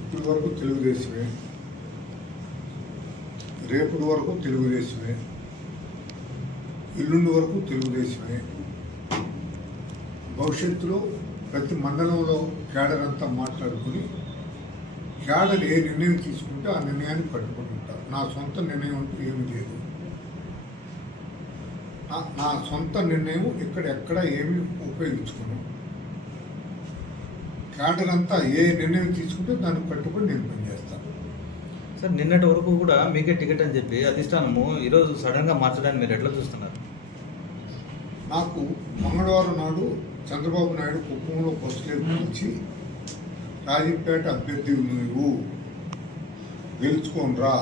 ఇప్పటి వరకు తెలుగుదేశమే, రేపటి వరకు తెలుగుదేశమే, ఎల్లుండి వరకు తెలుగుదేశమే. భవిష్యత్తులో ప్రతి మండలంలో క్యాడర్ అంతా మాట్లాడుకుని క్యాడర్ ఏ నిర్ణయం తీసుకుంటే ఆ నిర్ణయాన్ని కట్టుబడి ఉంటారు. నా సొంత నిర్ణయం అంటూ ఏమీ లేదు. నా సొంత నిర్ణయం ఎక్కడ ఏమి ఉపయోగించుకున్నాను. క్యాడర్ అంతా ఏ నిర్ణయం తీసుకుంటే దానికి కట్టుబడి నేను పనిచేస్తాను. సార్, నిన్నటి వరకు కూడా మీకే టికెట్ అని చెప్పి అధిష్టానము ఈరోజు సడన్గా మార్చడానికి మీరు ఎట్లా చూస్తున్నారు? నాకు మంగళవారం నాడు చంద్రబాబు నాయుడు కుప్పంలో బస్సులు వచ్చి రాజంపేట అభ్యర్థి నువ్వు గెలుచుకోనరా,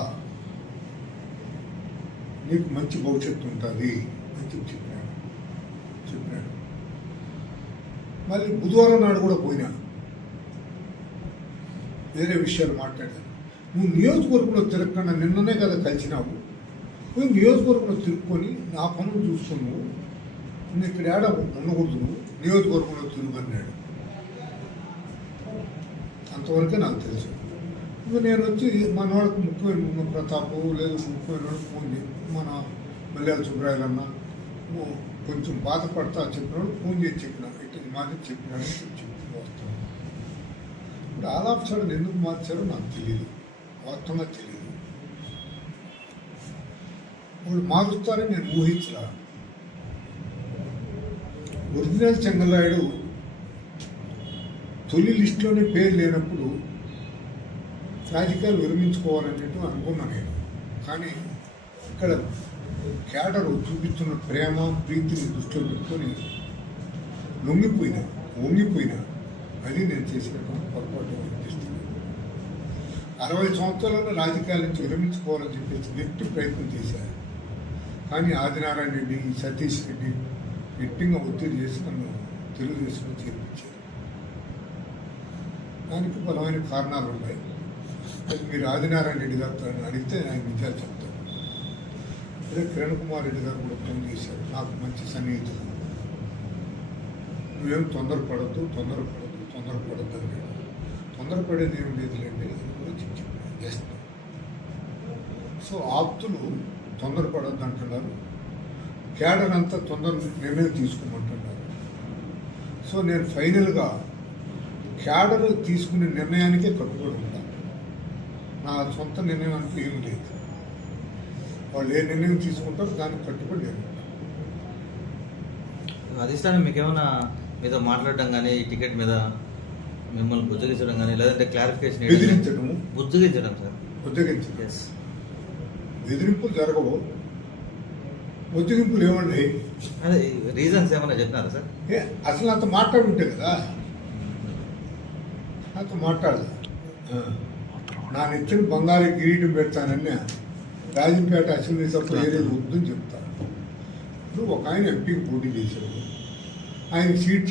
నీకు మంచి భవిష్యత్తు ఉంటుంది అని చెప్పినాడు. మళ్ళీ బుధవారం నాడు కూడా పోయినా, వేరే విషయాలు మాట్లాడాను. నువ్వు నియోజకవర్గంలో తిరగకుండా నిన్ననే కదా కలిసినావు, నువ్వు నియోజకవర్గంలో తిరుక్కొని నా పనులు చూసుకున్నావు, నువ్వు ఇక్కడ ఏడ ఉండకూడదు, నువ్వు నియోజకవర్గంలో తిరుగన్నాడు. అంతవరకే నాకు తెలుసు. ఇంకా నేను వచ్చి మన వాళ్ళకి ముఖ్యమైన ప్రతాపు లేదు ముఖ్యమైన వాళ్ళకి ఫోన్ చేసి మన మల్యాల సుబ్రాయలన్న కొంచెం బాధపడతా చెప్పినాడు, ఫోన్ చేసి చెప్పిన ఇటు మాది చెప్పినాడని చెప్పి వస్తాను. ఇప్పుడు ఆల్ ఆఫ్ సడన్ ఎందుకు మార్చారో నాకు తెలియదు, వాస్తవంగా తెలియదు. వాళ్ళు మారుస్తారని నేను ఊహించలా. ఒరిజినల్ చెంగల్రాయుడు తొలి లిస్టులోనే పేరు లేనప్పుడు రాజకీయాలు విరమించుకోవాలనేట్టు అనుకున్నాను నేను. కానీ ఇక్కడ క్యాడర్ చూపిస్తున్న ప్రేమ ప్రీతిని దృష్టిలో పెట్టుకొని వంగిపోయినా అది నేను చేసినటువంటి పొరపాటు అనిపిస్తుంది. 60 సంవత్సరాలలో రాజకీయాల నుంచి విరమించుకోవాలని చెప్పేసి గట్టి ప్రయత్నం చేశారు. కానీ ఆదినారాయణ రెడ్డి, సతీష్ రెడ్డి గట్టిగా ఒత్తిడి చేసి నన్ను తెలుగుదేశంలో చేర్పించారు. దానికి బలమైన కారణాలు ఉన్నాయి. మీరు ఆదినారాయణ రెడ్డి గారితో అడిగితే ఆయన నిజాలు చెప్తారు. అదే కిరణ్ కుమార్ రెడ్డి గారు కూడా ఫోన్ చేశారు, నాకు మంచి సన్నిహితులు, నువ్వేం తొందరపడద్దు అన్నాడు. తొందరపడేది ఏం లేదులేండి అని కూడా చెప్పాను జస్ట్. సో ఆప్తులు తొందరపడద్దు అంటున్నారు, క్యాడర్ అంతా తొందర నిర్ణయం తీసుకోమంటున్నారు. సో నేను ఫైనల్గా క్యాడర్ తీసుకునే నిర్ణయానికే కట్టుబడి ఉంటాను. నా సొంత నిర్ణయం అంటూ ఏమీ లేదు. వాళ్ళు ఏ నిర్ణయం తీసుకుంటారో దానికి కట్టుబడి నేను ఉంటాను. అధిష్టానం మీకేమైనా మీతో మాట్లాడడం కానీ ఈ టికెట్ మీద మిమ్మల్ని బుజ్జగించడం కానీ లేదంటే క్లారిఫికేషన్ బుజ్జగించడం సార్ బెదిరింపులు జరగవు. బుజ్జగింపులు ఏమండి? అదే రీజన్స్ ఏమైనా చెప్పినారా సార్? అసలు అంత మాట్లాడుంటే కదా, నాతో మాట్లాడదు. నా నెచ్చిన బంగారు కిరీటం పెడతానని రాజంపేట అసెంబ్లీ సభ్యులు ఏదైతే వద్దని చెప్తాను. ఇప్పుడు ఒక ఆయన ఎంపీకి పోటీ చేశాడు, ఆయనకి సీట్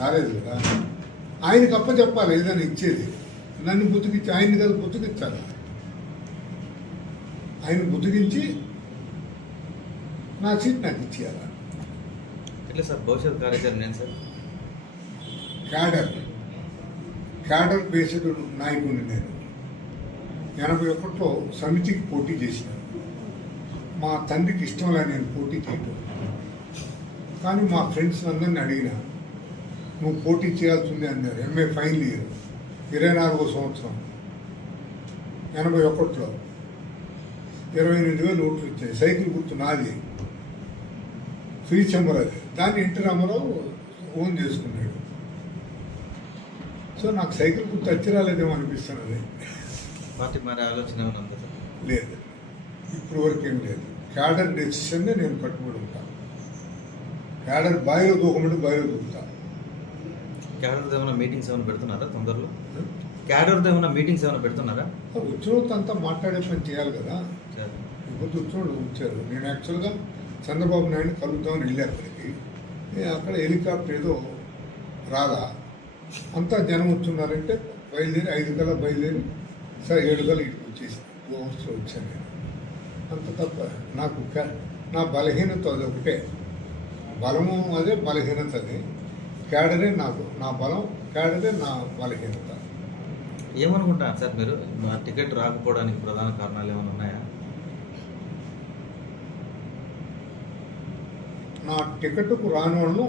రాలేదు కదా, ఆయనకి అప్ప చెప్పాలి ఏదైనా ఇచ్చేది. నన్ను బుద్ధికిచ్చి ఆయన్ని కదా బుద్ధికిచ్చాలి. ఆయన బుద్ధికించి నా సీట్ నాకు ఇచ్చేయాలా? ఎట్లా సార్ భవిష్యత్ కార్యాచరణ ఏంటి సార్? క్యాడర్ బేస్డ్ నాయకుడిని నేను 81లో సమితికి పోటీ చేసినాను. మా తండ్రికి ఇష్టంలా నేను పోటీ చేయటం. కానీ మా ఫ్రెండ్స్ అందరిని అడిగినా, నువ్వు పోటీ చేయాల్సిందే అన్నారు. ఎంఏ ఫైనల్ ఇయర్, 24వ సంవత్సరం, 81లో 28,000 ఓట్లు ఇచ్చాయి. సైకిల్ గుర్తు నాది, ఫ్రీ చెంబర్ అది. దాన్ని ఎన్టీ రామారావు ఓన్ చేసుకున్నాడు. సో నాకు సైకిల్ గుర్తు వచ్చి రాలేదేమో అనిపిస్తున్నది. పార్టీ మరి ఆలోచన లేదు, ఇప్పుడు వరకు ఏం లేదు. క్యాడర్ డెసిషన్నే నేను కట్టుబడి ఉంటాను. క్యాడర్ బాయిలో దూకమంటే బాయిలో దూకుతాను. క్యాడర్తో ఏమైనా మీటింగ్స్ ఏమైనా పెడుతున్నారా తొందరలో? క్యాడర్తో ఏమైనా మీటింగ్స్ ఏమైనా పెడుతున్నారా? వచ్చినోళ్ళతో అంతా మాట్లాడే పని చేయాలి కదా. ఇప్పుడు వచ్చినోళ్ళు వచ్చారు. నేను యాక్చువల్గా చంద్రబాబు నాయుడు కలుద్దామని వెళ్ళి అక్కడికి, అక్కడ హెలికాప్టర్ ఏదో రాదా, అంతా జనం వచ్చున్నారంటే బయలుదేరి 5 గల బయలుదేరి సరే 7 గల ఇటు వచ్చేసి 2 అవర్స్లో వచ్చాను నేను. అంత తప్ప నాకు నా బలహీనత అది ఒకటే. బలము అదే, బలహీనత అదే. క్యాడరే నాకు నా బలం, క్యాడరే నా బలహీనత. ఏమనుకుంటారు సార్ మీరు మా టికెట్ రాకపోవడానికి ప్రధాన కారణాలు ఏమైనా ఉన్నాయా? నా టికెట్కు రాని వాళ్ళు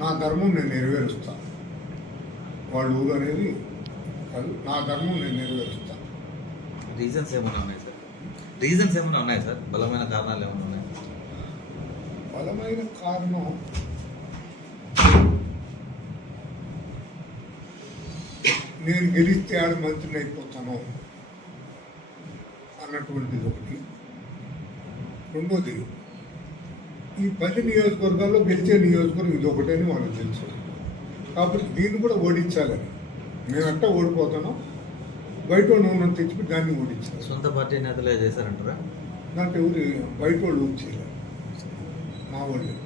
నా ధర్మం నేను నెరవేరుస్తా. వాళ్ళ ఊరు అనేది కాదు, నా ధర్మం నేను నెరవేరుస్తా. రీజన్స్ ఏమైనా ఉన్నాయి సార్? రీజన్స్ ఏమైనా ఉన్నాయి సార్? బలమైన కారణాలు ఏమైనా ఉన్నాయి? బలమైన కారణం నేను గెలిస్తే ఆడ మంత్రిని అయిపోతాను అన్నటువంటిది ఒకటి. రెండోది, ఈ 10 నియోజకవర్గాల్లో గెలిచే నియోజకవర్గం ఇది ఒకటే అని వాళ్ళకి తెలుసు. కాబట్టి దీన్ని కూడా ఓడించాలని, మేము ఎట్టా ఓడిపోతానో బయట వాళ్ళు తెచ్చి దాన్ని ఓడించాలి. సొంత పార్టీ నేతలే చేశారంటారా? దాంట్లో ఎవరు బయట వాళ్ళు ఊరు చేయలేరు, మా వాళ్ళు.